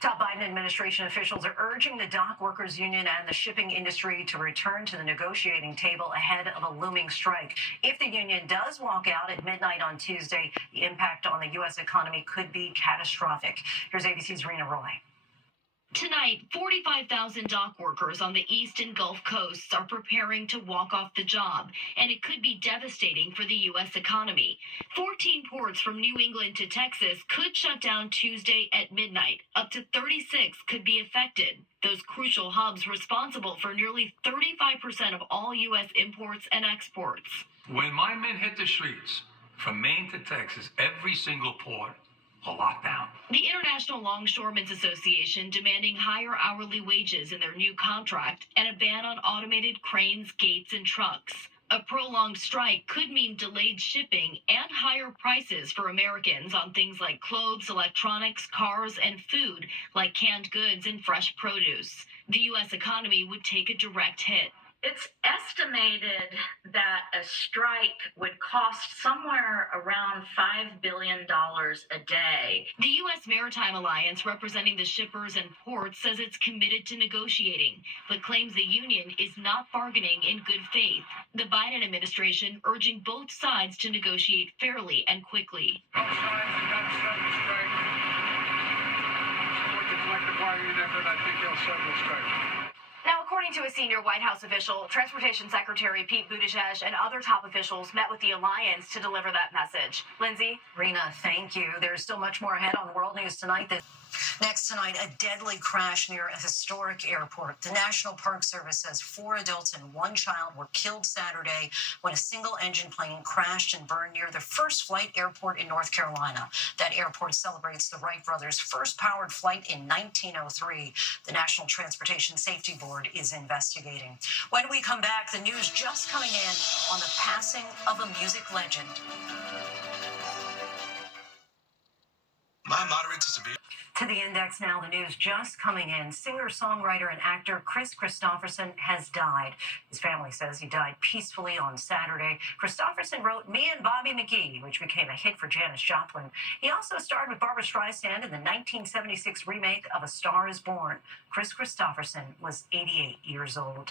Top Biden administration officials are urging the dock workers union and the shipping industry to return to the negotiating table ahead of a looming strike. If the union does walk out at midnight on Tuesday, the impact on the U.S. economy could be catastrophic. Here's ABC's Rena Roy. Tonight, 45,000 dock workers on the East and Gulf Coasts are preparing to walk off the job, and it could be devastating for the U.S. economy. 14 ports from New England to Texas could shut down Tuesday at midnight. Up to 36 could be affected. Those crucial hubs responsible for nearly 35% of all U.S. imports and exports. When my men hit the streets, from Maine to Texas, every single port, a lockdown. The International Longshoremen's Association demanding higher hourly wages in their new contract and a ban on automated cranes, gates, and trucks. A prolonged strike could mean delayed shipping and higher prices for Americans on things like clothes, electronics, cars, and food like canned goods and fresh produce. The U.S. economy would take a direct hit. It's estimated that a strike would cost somewhere around $5 billion a day. The U.S. Maritime Alliance, representing the shippers and ports, says it's committed to negotiating, but claims the union is not bargaining in good faith. The Biden administration urging both sides to negotiate fairly and quickly. Both sides have got to settle the strike. Support the collective bargaining effort. I think they'll settle the strike. Now, according to a senior White House official, Transportation Secretary Pete Buttigieg and other top officials met with the alliance to deliver that message. Lindsay? Rena, thank you. There's still much more ahead on World News Tonight. Next tonight, a deadly crash near a historic airport. The National Park Service says 4 adults and 1 child were killed Saturday when a single-engine plane crashed and burned near the First Flight Airport in North Carolina. That airport celebrates the Wright brothers' first powered flight in 1903. The National Transportation Safety Board is investigating. When we come back, the news just coming in on the passing of a music legend. My moderate to severe. To the index now, the news just coming in. Singer, songwriter, and actor Chris Christopherson has died. His family says he died peacefully on Saturday. Christopherson wrote Me and Bobby McGee, which became a hit for Janis Joplin. He also starred with Barbra Streisand in the 1976 remake of A Star is Born. Chris Christopherson was 88 years old.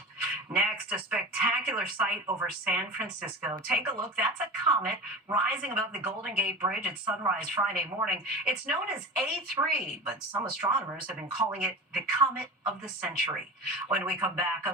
Next, a spectacular sight over San Francisco. Take a look. That's a comet rising above the Golden Gate Bridge at sunrise Friday morning. It's known as A3, but some astronomers have been calling it the comet of the century. When we come back,